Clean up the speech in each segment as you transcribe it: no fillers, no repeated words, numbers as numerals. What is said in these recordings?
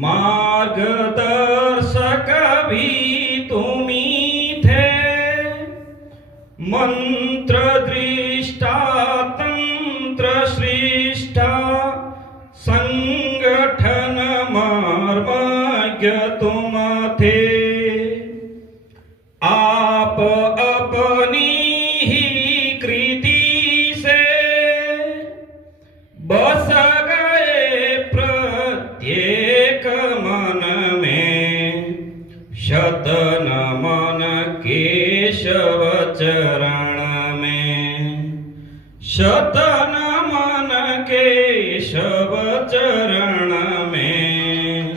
मार्गदर्शक भी तुम्ही थे, मंत्र दृष्टा तंत्र श्रेष्ठा, संगठन मर्मज्ञ तुम थे। आप अपनी ही कृति से बस गए प्रत्येक मन में, शत नमन केशव चरण में, शत नमन केशव चरण में,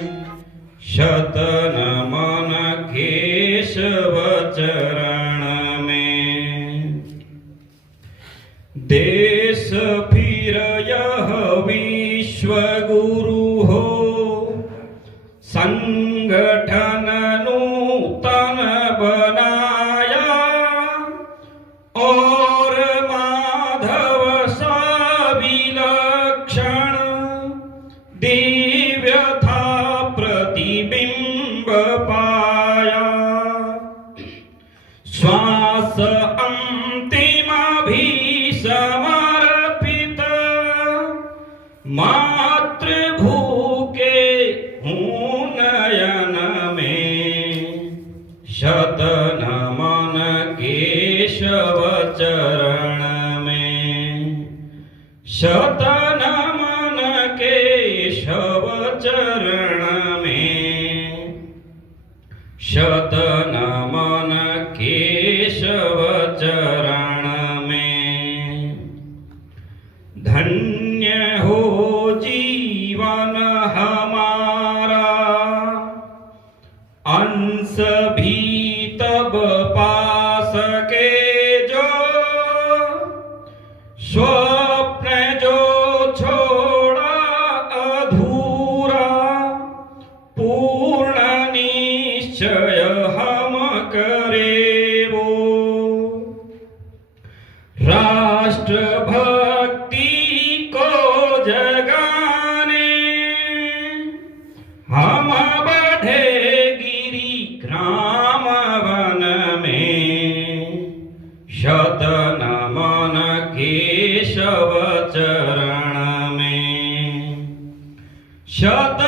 शत नमन केशव चरण में। देश फिर यह विश्व गुरु हो, संगठन नूतन बनाया, और माधव सा विलक्षण दिव्य था प्रतिबिंब पाया। श्वास अंतिम भी समर्पित, मातृभू के हूँ नयन में, शत नमन केशव चरण में, शत नमन केशव चरण में, शत नमन केशव चरण में। धन्य हो जीवन हमारा, अंश भी तब पा सके जो, स्वप्न जो छोड़ा अधूरा, पूर्ण निश्चय हम करे वो। राष्ट्र भक्ति को जगाने हम बढ़े गिरी ग्राम वन में, शत नमन केशव चरण में, शत